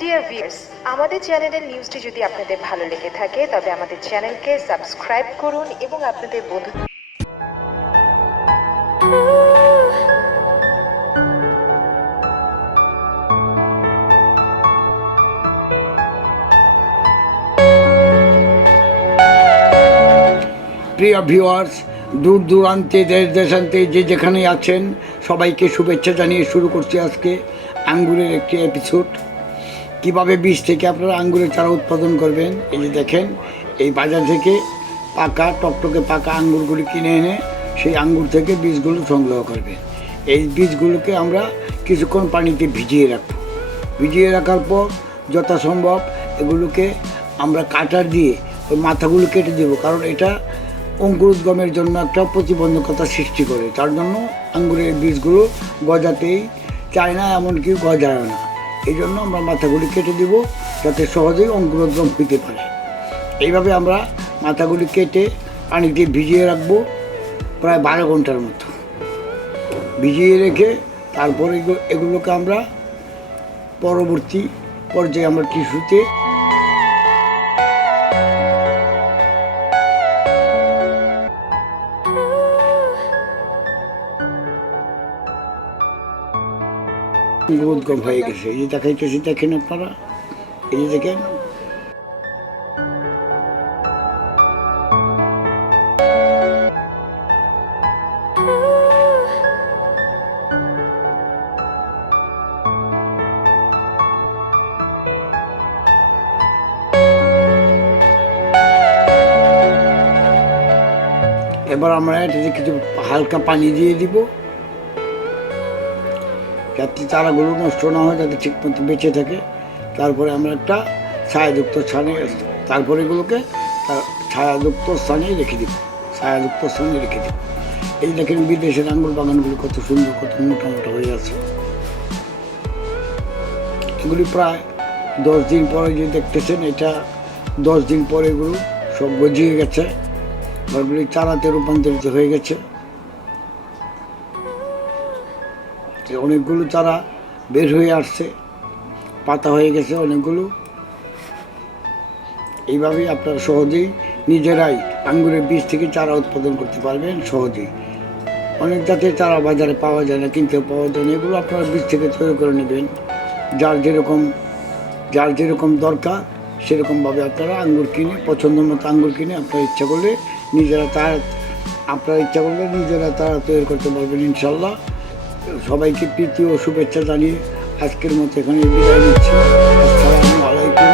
Dear viewers আমাদের চ্যানেলের নিউজটি যদি আপনাদের ভালো লেগে থাকে, তবে আমাদের চ্যানেলকে সাবস্ক্রাইব করুন এবং আপনাদের বন্ধু প্রিয় ভিউয়ার্স দূর দূরান্তে, দেশ দেশান্তে যে যেখানে আছেন, সবাইকে শুভেচ্ছা জানিয়ে শুরু করছি আজকে আঙ্গুরের একটি এপিসোড কীভাবে বীজ থেকে আপনারা আঙ্গুরের চারা উৎপাদন করবেন? এই যে দেখেন, এই বাজার থেকে পাকা, টকটকে পাকা আঙ্গুরগুলি কিনে এনে সেই আঙ্গুর থেকে বীজগুলো সংগ্রহ করবেন। এই বীজগুলোকে আমরা কিছুক্ষণ পানিতে ভিজিয়ে রাখব। ভিজিয়ে রাখার পর যথাসম্ভব এগুলোকে আমরা কাটার দিয়ে ওই মাথাগুলো কেটে দেবো, কারণ এটা অঙ্কুরোদ্গমের জন্য একটা প্রতিবন্ধকতা সৃষ্টি করে। তার জন্য আঙ্গুরের বীজগুলো গজাতেই চায় না, এমনকি গজায় না। এই জন্য আমরা মাথাগুলি কেটে দেবো যাতে সহজেই অঙ্কুরোদ্গম পেতে পারে। এইভাবে আমরা মাথাগুলি কেটে পানি দিয়ে ভিজিয়ে রাখব প্রায় বারো ঘণ্টার মতো। ভিজিয়ে রেখে তারপরে এগু- এগুলোকে আমরা পরবর্তী পর্যায়ে আমরা টিস্যুতে উদ্গম হয়ে গেছে। এই যে দেখাইতেছি দেখেন আপনারা, এই দেখেন। এবার আমরা এটাতে কিছু হালকা পানি দিয়ে দিব। যাতে চারাগুলো নষ্ট না হয়, যাতে ঠিকমতো বেঁচে থাকে। তারপরে আমরা একটা ছায়াযুক্ত স্থানে তারপরে এগুলোকে তা- ছায়াযুক্ত স্থানে রেখে দিব। ছায়াযুক্ত স্থানে রেখে দিব। এই দেখেন বিদেশের আঙ্গুর বাগানগুলো কত সুন্দর, কত মোটা মোটা হয়ে আছে। এগুলি প্রায় দশ দিন পরে যে দেখতেছেন, এটা দশ দিন পরে এগুলো সব গজিয়ে গেছে। এগুলি চারাতে রূপান্তরিত হয়ে গেছে। যে অনেকগুলো চারা বের হয়ে আসছে, পাতা হয়ে গেছে অনেকগুলো। এইভাবেই আপনারা সহজেই নিজেরাই আঙ্গুরের বীজ থেকে চারা উৎপাদন করতে পারবেন সহজেই। অনেক জাতের চারা বাজারে পাওয়া যায় না কিনতে পাওয়া যায় না। এগুলো আপনারা বীজ থেকে তৈরি করে নেবেন। যার যেরকম যার যেরকম দরকার, সেরকমভাবে আপনারা আঙ্গুর কিনে, পছন্দ মতো আঙ্গুর কিনে আপনার ইচ্ছা করলে নিজেরা তার, আপনার ইচ্ছা করলে নিজেরা তারা তৈরি করতে পারবেন ইনশাল্লাহ। সবাইকে প্রীতি ও শুভেচ্ছা জানিয়ে আজকের মতো এখানে বিদায় নিচ্ছি। আসসালামু আলাইকুম।